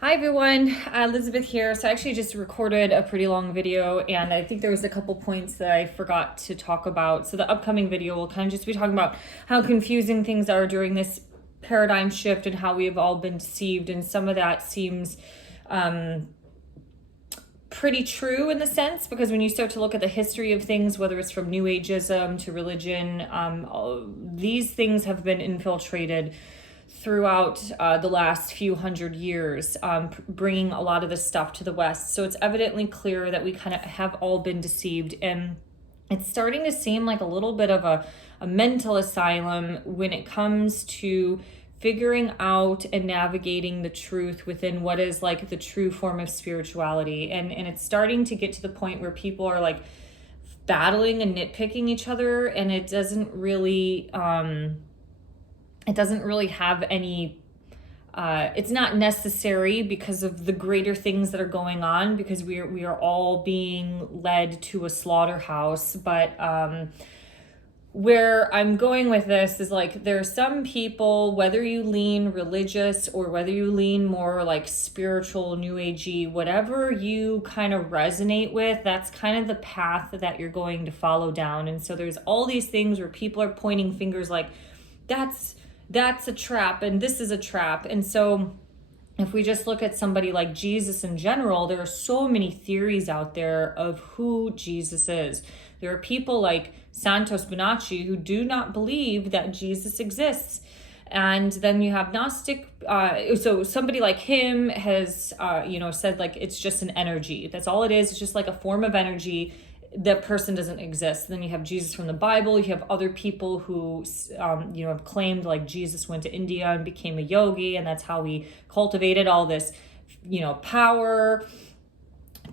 Hi everyone, Elizabeth here. So I actually just recorded a pretty long video and I think there was a couple points that I forgot to talk about. So the upcoming video will kind of just be talking about how confusing things are during this paradigm shift and how we have all been deceived, and some of that seems pretty true in the sense, because when you start to look at the history of things, whether it's from New Ageism to religion, these things have been infiltrated throughout the last few hundred years, bringing a lot of this stuff to the West. So it's evidently clear that we kind of have all been deceived, and it's starting to seem like a little bit of a mental asylum when it comes to figuring out and navigating the truth within what is like the true form of spirituality. And it's starting to get to the point where people are like battling and nitpicking each other, and it doesn't really have any it's not necessary because of the greater things that are going on, because we are all being led to a slaughterhouse. But where I'm going with this is, like, there are some people, whether you lean religious or whether you lean more like spiritual, new agey, whatever you kind of resonate with, that's kind of the path that you're going to follow down. And so there's all these things where people are pointing fingers like, that's a trap and this is a trap. And so if we just look at somebody like Jesus in general, there are so many theories out there of who Jesus is. There are people like Santos Bonacci who do not believe that Jesus exists. And then you have Gnostic, so somebody like him has, said like it's just an energy. That's all it is. It's just like a form of energy. That person doesn't exist. Then you have Jesus from the Bible. You have other people who, have claimed like Jesus went to India and became a yogi, and that's how he cultivated all this, power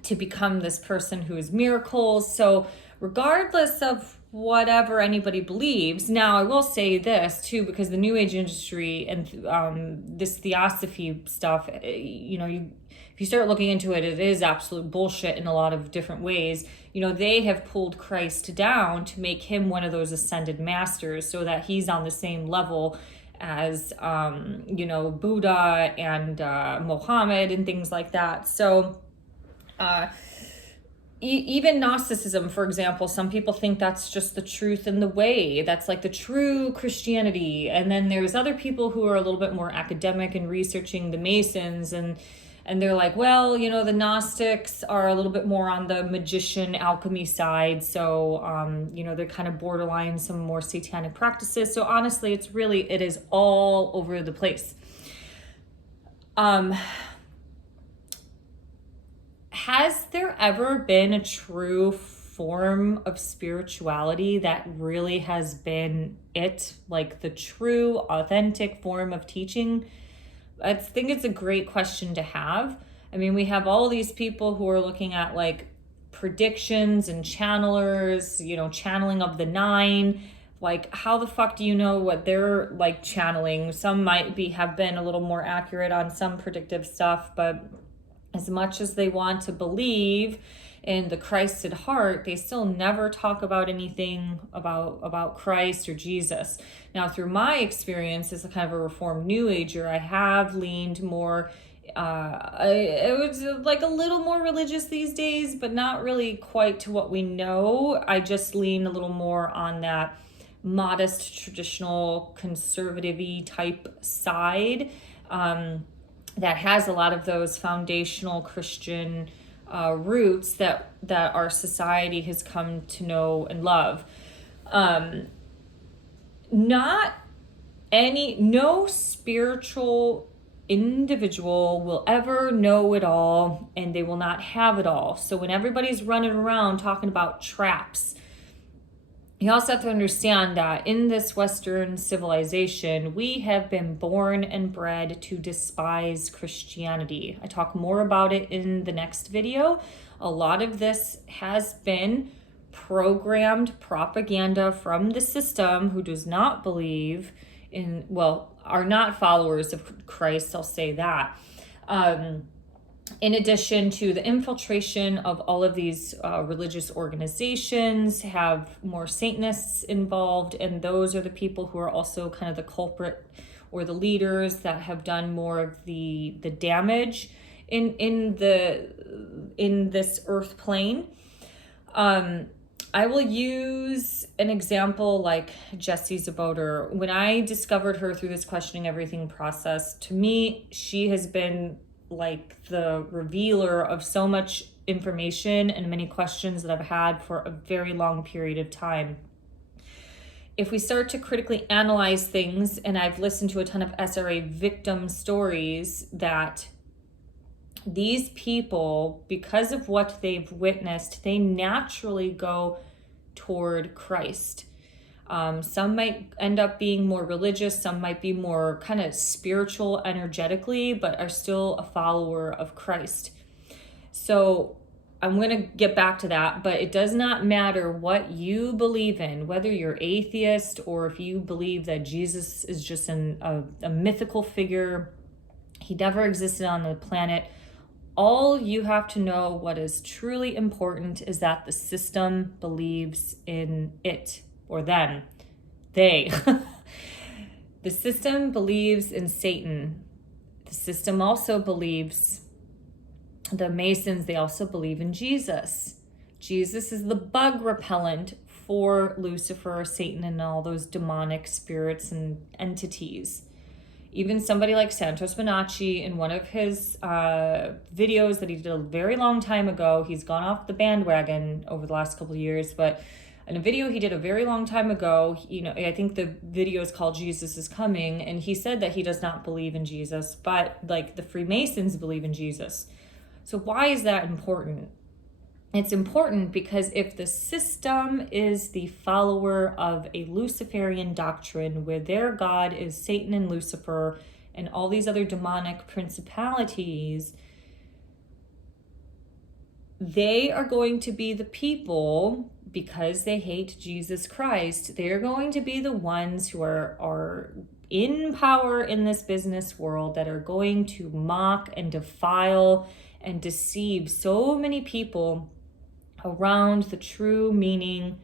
to become this person who is miracles. So regardless of whatever anybody believes, now I will say this too, because the New Age industry and this theosophy stuff, if you start looking into it, it is absolute bullshit in a lot of different ways. They have pulled Christ down to make him one of those ascended masters so that he's on the same level as, Buddha and Mohammed and things like that. So even Gnosticism, for example, some people think that's just the truth and the way. That's like the true Christianity. And then there's other people who are a little bit more academic and researching the Masons, and they're like, well, the Gnostics are a little bit more on the magician alchemy side. So, they're kind of borderline some more satanic practices. So honestly, it is all over the place. Has there ever been a true form of spirituality that really has been it, like the true, authentic form of teaching? I think it's a great question to have. I mean, we have all these people who are looking at like predictions and channelers, channeling of the nine. Like, how the fuck do you know what they're like channeling? Some might have been a little more accurate on some predictive stuff, but as much as they want to believe in the Christed heart, they still never talk about anything about Christ or Jesus. Now, through my experience as a kind of a reformed New Ager, I have leaned more, it was like a little more religious these days, but not really quite to what we know. I just lean a little more on that modest, traditional, conservative-y type side, that has a lot of those foundational Christian roots that our society has come to know and love. No spiritual individual will ever know it all, and they will not have it all. So when everybody's running around talking about traps, you also have to understand that in this Western civilization, we have been born and bred to despise Christianity. I talk more about it in the next video. A lot of this has been programmed propaganda from the system, who does not believe in, are not followers of Christ, I'll say that. In addition to the infiltration of all of these religious organizations, have more Satanists involved, and those are the people who are also kind of the culprit or the leaders that have done more of the damage in this earth plane. I will use an example like Jessie Zaboter. When I discovered her through this questioning everything process, to me, she has been like the revealer of so much information and many questions that I've had for a very long period of time. If we start to critically analyze things, and I've listened to a ton of SRA victim stories, that these people, because of what they've witnessed, they naturally go toward Christ. Some might end up being more religious, some might be more kind of spiritual energetically, but are still a follower of Christ. So I'm going to get back to that, but it does not matter what you believe in, whether you're atheist or if you believe that Jesus is just a mythical figure. He never existed on the planet. All you have to know, what is truly important, is that the system believes in it, or them. They. The system believes in Satan. The system also believes, the Masons, they also believe in Jesus. Jesus is the bug repellent for Lucifer, Satan, and all those demonic spirits and entities. Even somebody like Santos Bonacci, in one of his videos that he did a very long time ago, he's gone off the bandwagon over the last couple of years, but in a video he did a very long time ago, I think the video is called Jesus is Coming, and he said that he does not believe in Jesus, but like the Freemasons believe in Jesus. So why is that important? It's important because if the system is the follower of a Luciferian doctrine where their god is Satan and Lucifer and all these other demonic principalities, they are going to be the people, because they hate Jesus Christ, they're going to be the ones who are in power in this business world, that are going to mock and defile and deceive so many people around the true meaning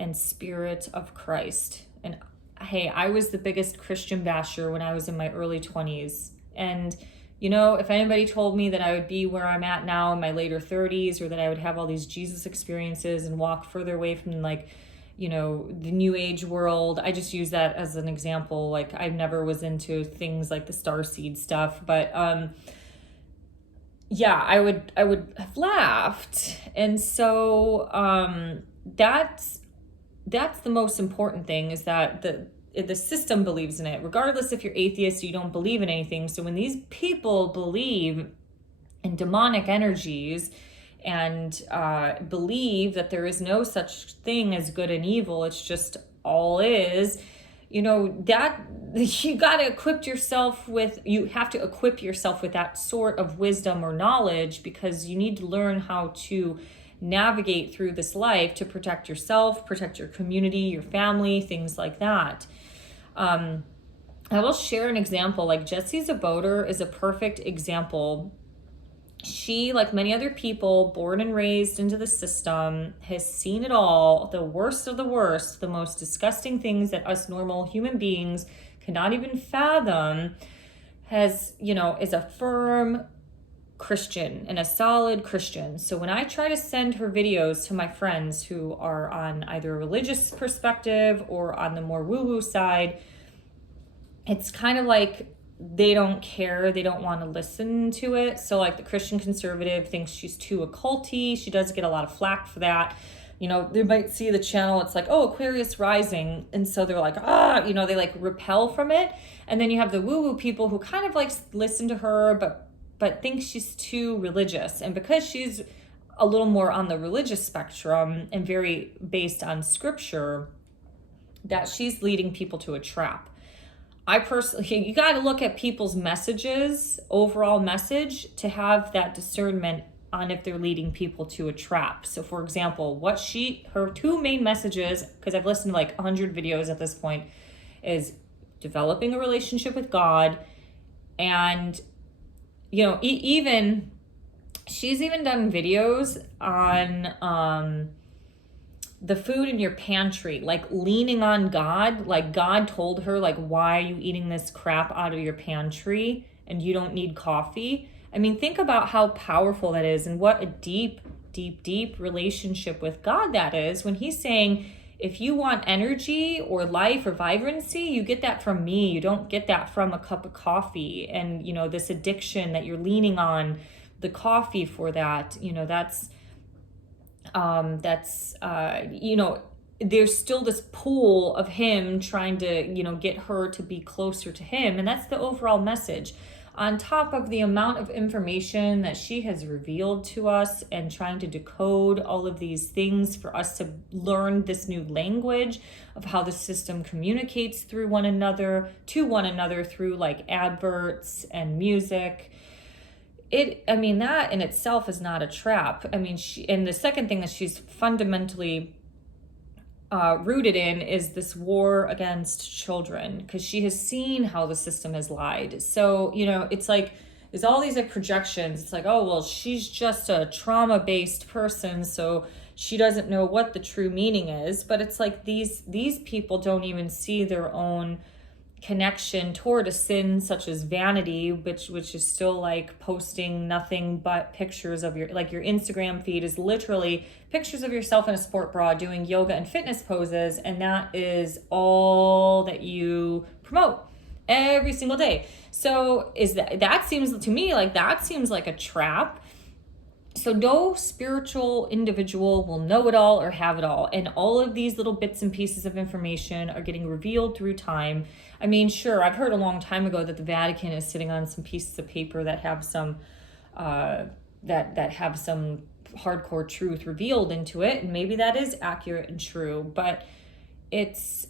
and spirit of Christ. And hey, I was the biggest Christian basher when I was in my early 20s. And, if anybody told me that I would be where I'm at now in my later 30s, or that I would have all these Jesus experiences and walk further away from the new age world, I just use that as an example. Like, I never was into things like the starseed stuff, but, yeah, I would have laughed. And so that's the most important thing, is that the system believes in it, regardless if you're atheist or you don't believe in anything. So when these people believe in demonic energies and believe that there is no such thing as good and evil, it's just all is, that you got to equip yourself with, you have to equip yourself with that sort of wisdom or knowledge, because you need to learn how to navigate through this life to protect yourself, protect your community, your family, things like that. I will share an example. Like, Jessie Zaboter is a perfect example. She, like many other people born and raised into the system, has seen it all, the worst of the worst, the most disgusting things that us normal human beings cannot even fathom, is a firm Christian and a solid Christian. So when I try to send her videos to my friends who are on either a religious perspective or on the more woo-woo side, it's kind of like they don't care, they don't want to listen to it. So like the Christian conservative thinks she's too occulty. She does get a lot of flack for that. They might see the channel, it's like, oh, Aquarius rising, and so they're like, they like repel from it. And then you have the woo-woo people who kind of like listen to her, but think she's too religious. And because she's a little more on the religious spectrum and very based on scripture, that she's leading people to a trap. I personally, you got to look at people's messages, overall message, to have that discernment on if they're leading people to a trap. So for example, her two main messages, because I've listened to like 100 videos at this point, is developing a relationship with God. And she's even done videos on the food in your pantry, like leaning on God, like God told her, like, why are you eating this crap out of your pantry and you don't need coffee? I mean, think about how powerful that is and what a deep, deep, deep relationship with God that is when he's saying, if you want energy or life or vibrancy, you get that from me. You don't get that from a cup of coffee. And, this addiction that you're leaning on the coffee for that, there's still this pull of him trying to, get her to be closer to him. And that's the overall message. On top of the amount of information that she has revealed to us and trying to decode all of these things for us to learn this new language of how the system communicates through one another, to one another through like adverts and music. That in itself is not a trap. And the second thing that she's fundamentally rooted in is this war against children, because she has seen how the system has lied. So, it's like, there's all these like projections. It's like, oh, well, she's just a trauma-based person, so she doesn't know what the true meaning is. But it's like these people don't even see their own connection toward a sin such as vanity, which is still like posting nothing but pictures of your Instagram feed is literally pictures of yourself in a sport bra doing yoga and fitness poses, and that is all that you promote every single day. So that seems to me like a trap. So no spiritual individual will know it all or have it all. And all of these little bits and pieces of information are getting revealed through time. Sure, I've heard a long time ago that the Vatican is sitting on some pieces of paper that have some that have some hardcore truth revealed into it. And maybe that is accurate and true. But it's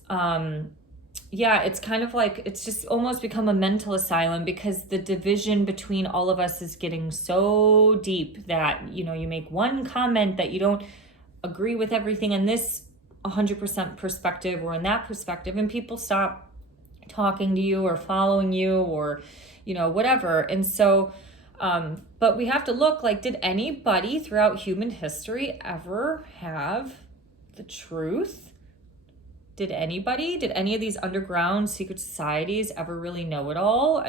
it's kind of like, it's just almost become a mental asylum, because the division between all of us is getting so deep that, you make one comment that you don't agree with everything in this 100% perspective or in that perspective, and people stop talking to you or following you or, whatever. And so, but we have to look like, did anybody throughout human history ever have the truth? Did any of these underground secret societies ever really know it all?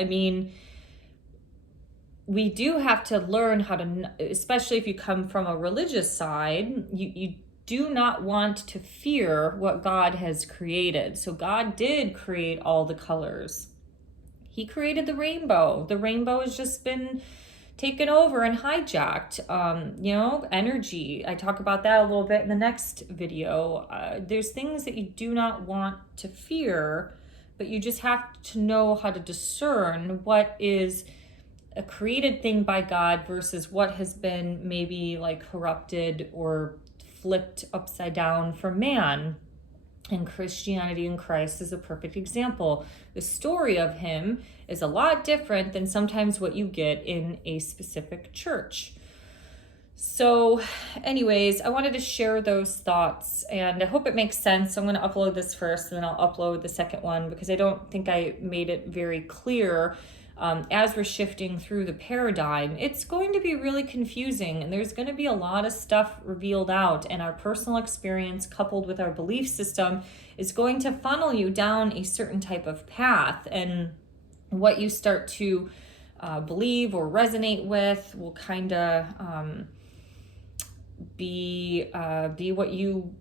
We do have to learn how to, especially if you come from a religious side, you do not want to fear what God has created. So God did create all the colors. He created the rainbow. The rainbow has just been taken over and hijacked. Energy. I talk about that a little bit in the next video. There's things that you do not want to fear, but you just have to know how to discern what is a created thing by God versus what has been maybe like corrupted or flipped upside down for man. And Christianity and Christ is a perfect example. The story of him is a lot different than sometimes what you get in a specific church. So anyways, I wanted to share those thoughts, and I hope it makes sense. I'm going to upload this first, and then I'll upload the second one, because I don't think I made it very clear. As we're shifting through the paradigm, it's going to be really confusing, and there's going to be a lot of stuff revealed out, and our personal experience coupled with our belief system is going to funnel you down a certain type of path, and what you start to believe or resonate with will kind of be what you